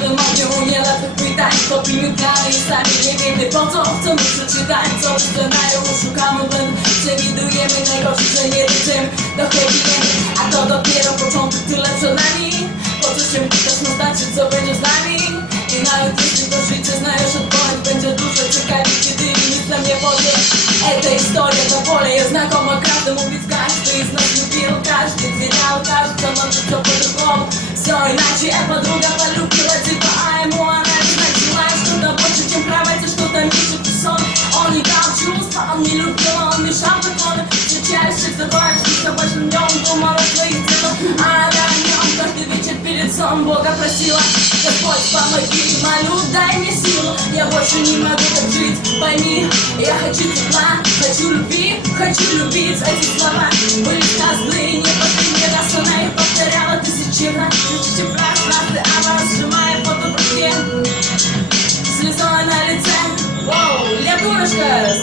Żebym mówił nieletnych pytań, kopimy plany i sami nie wiemy po co chcemy przeczytać. Co w scenariuszu szukamy błędów, przewidujemy najgorsze, że nie dojdziemy do happy endu. A to dopiero początek, tyle przed nami. Po co się pytasz, no znaczy co będzie z nami. I nawet jeśli to życie znajesz odpowiedź, będzie dużo czekali, kiedy nic nam nie powie. Ta historia to pole jest znakoma, każdy mówi z każdy z nas lubił, każdy wiedział, każdy co ma to po drugą. Co inaczej, a подруга полюбки типа а ему она не знает, желает что-то больше, чем право, это что-то меньше сон. Он не дал чувства, он не любил, он мешал законы. Встречаешь всех, забываешь, что с тобой в нем думал о своих делах. А она о нем каждый вечер перед сном Бога просила: Господь, помоги, молю, дай мне силу. Я больше не могу так жить, пойми. Я хочу тепла, хочу любви, хочу любить. Эти слова были сказаны не последний раз, она их повторяла тысячи раз. Фразы, она сжимая фото в руке, слезой на лице. Воу, я дурочка.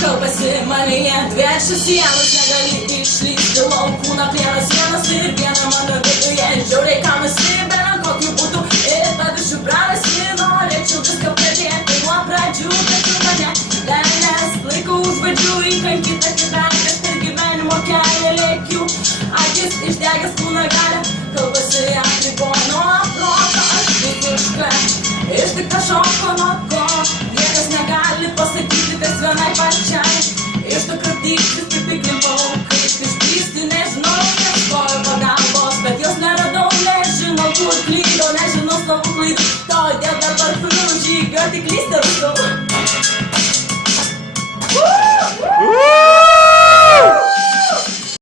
Колбасы, малине, дверь шестьянус, нагали и шли столовку на пьяну сену. Сырбена, моногоду, я журикам и сырбена, кот не буду. И по душу брала сину, лечу без капкаде, его пройду, хочу понять. Дай нас, лыку узбачу, и коньки так и так, как тыргивен, мокяне лекю. А если ждяга с кунагаля, колбасы, а прибой, но просто аж видюшка. И ты кошок